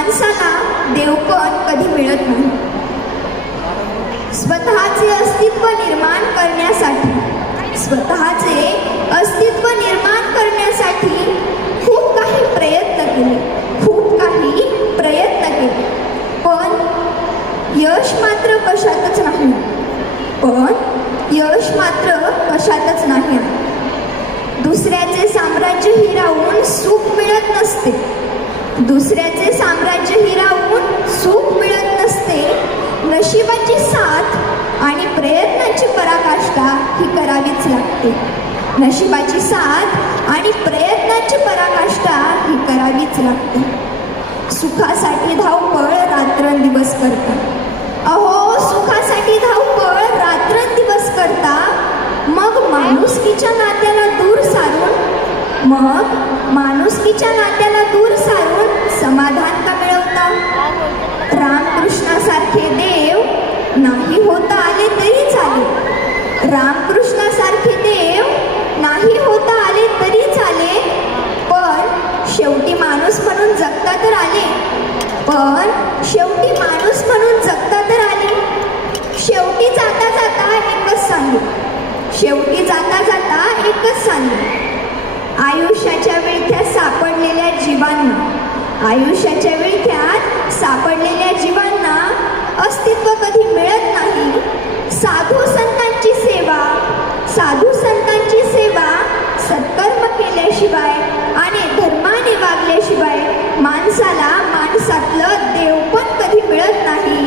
माणसाला देवपण कधी मिळत नाही. स्वतःचे अस्तित्व निर्माण करण्यासाठी खूप काही प्रयत्न केले, पण यश मात्र कशातच नाही. दुसऱ्याचे साम्राज्य हिरावून सुख मिळत नसते. नशिबाची साथ आणि प्रयत्नाची पराकाष्ठा ही करावीच लागते. सुखासाठी धावपळ रात्रंदिवस करता, मग माणुसकीच्या नात्याला दूर सारून समाधान का मिळवता? रामकृष्णासारखे देव नाही होता आले तरी चाले, पण शेवटी माणूस म्हणून जगता तर आले. शेवटी जाता एकच सांगू. आयुष्याच्या विळख्यात सापडलेल्या जीवांना अस्तित्व कधी मिळत नाही. साधू संतांची सेवा सत्कर्म केल्याशिवाय आणि धर्माने वागल्याशिवाय माणसाला माणसातलं देवपण कधी मिळत नाही.